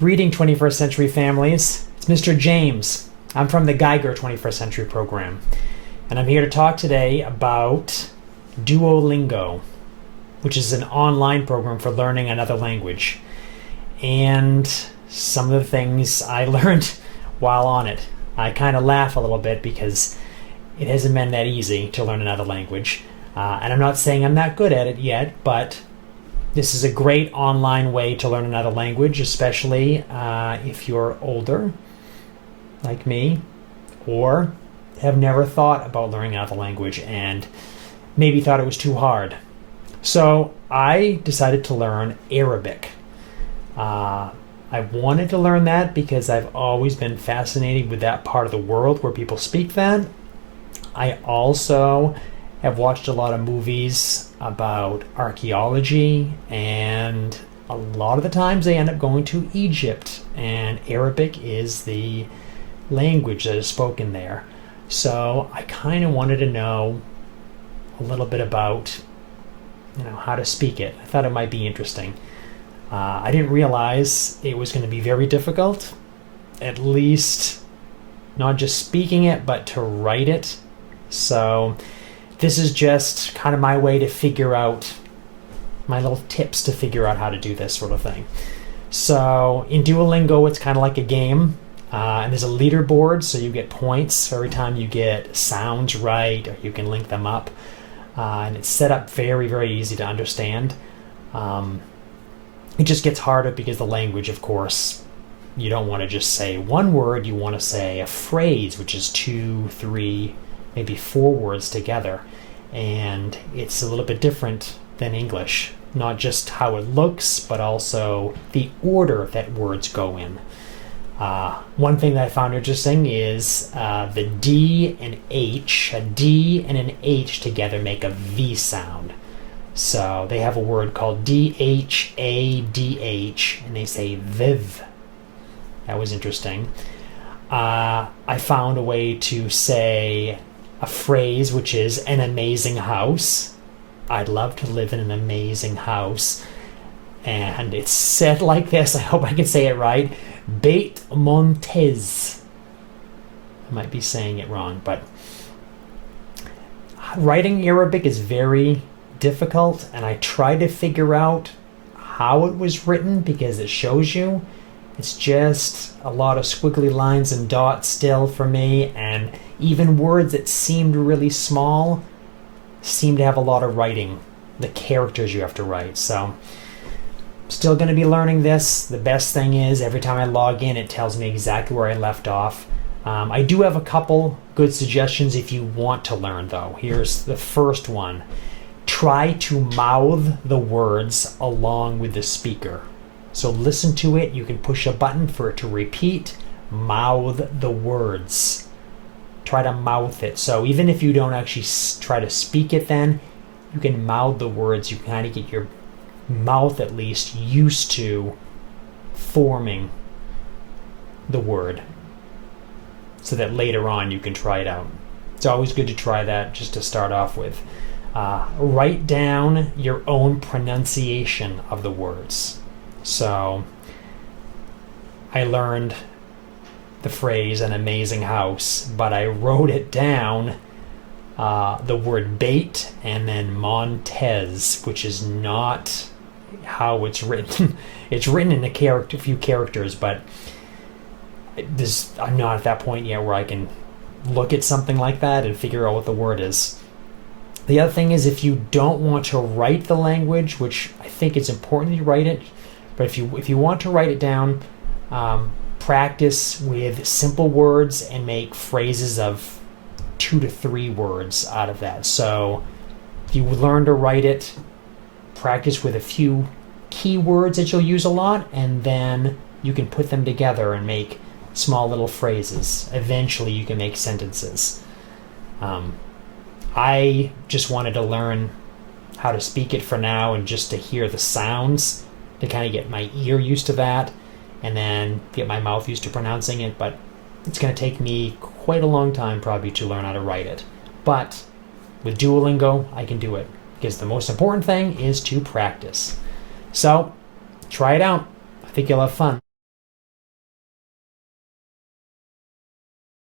Greeting 21st Century families. It's Mr. James. I'm from the Geiger 21st Century program. And I'm here to talk today about Duolingo, which is an online program for learning another language. And some of the things I learned while on it. I kind of laugh a little bit because it hasn't been that easy to learn another language. And I'm not saying I'm that good at it yet, but this is a great online way to learn another language, especially if you're older, like me, or have never thought about learning another language and maybe thought it was too hard. So I decided to learn Arabic. I wanted to learn that because I've always been fascinated with that part of the world where people speak that. I also have watched a lot of movies about archaeology, and a lot of the times they end up going to Egypt, and Arabic is the language that is spoken there. So I kind of wanted to know a little bit about, how to speak it. I thought it might be interesting. I didn't realize it was going to be very difficult, at least not just speaking it, but to write it. So this is just kind of my way to figure out, my little tips to figure out how to do this sort of thing. So in Duolingo, it's kind of like a game, and there's a leaderboard, so you get points every time you get sounds right, or you can link them up. And it's set up very, very easy to understand. It just gets harder because the language, of course, you don't want to just say one word, you want to say a phrase, which is 2, 3, maybe 4 words together. And it's a little bit different than English, not just how it looks, but also the order that words go in. One thing that I found interesting is the D and H. A D and an H together make a V sound. So they have a word called DHADH, and they say viv. That was interesting. I found a way to say a phrase which is an amazing house. I'd love to live in an amazing house. And it's said like this. I hope I can say it right. Beit Montez. I might be saying it wrong, but writing Arabic is very difficult, and I try to figure out how it was written because it shows you. It's just a lot of squiggly lines and dots still for me, and even words that seemed really small seem to have a lot of writing, the characters you have to write. So still going to be learning this. The best thing is every time I log in, it tells me exactly where I left off. I do have a couple good suggestions if you want to learn, though. Here's the first one. Try to mouth the words along with the speaker. So listen to it. You can push a button for it to repeat. Mouth the words. Try to mouth it. So even if you don't actually try to speak it then, you can mouth the words. You can kind of get your mouth at least used to forming the word so that later on you can try it out. It's always good to try that just to start off with. Write down your own pronunciation of the words. So I learned the phrase an amazing house, but I wrote it down, the word bait and then Montez, which is not how it's written. It's written in a few characters, but I'm not at that point yet where I can look at something like that and figure out what the word is. The other thing is, if you don't want to write the language, which I think it's important to write it, but if you want to write it down, practice with simple words and make phrases of 2 to 3 words out of that. So if you learn to write it, practice with a few key words that you'll use a lot, and then you can put them together and make small little phrases. Eventually you can make sentences. I just wanted to learn how to speak it for now and just to hear the sounds, to kind of get my ear used to that and then get my mouth used to pronouncing it. But it's going to take me quite a long time probably to learn how to write it. But with Duolingo, I can do it because the most important thing is to practice. So try it out. I think you'll have fun.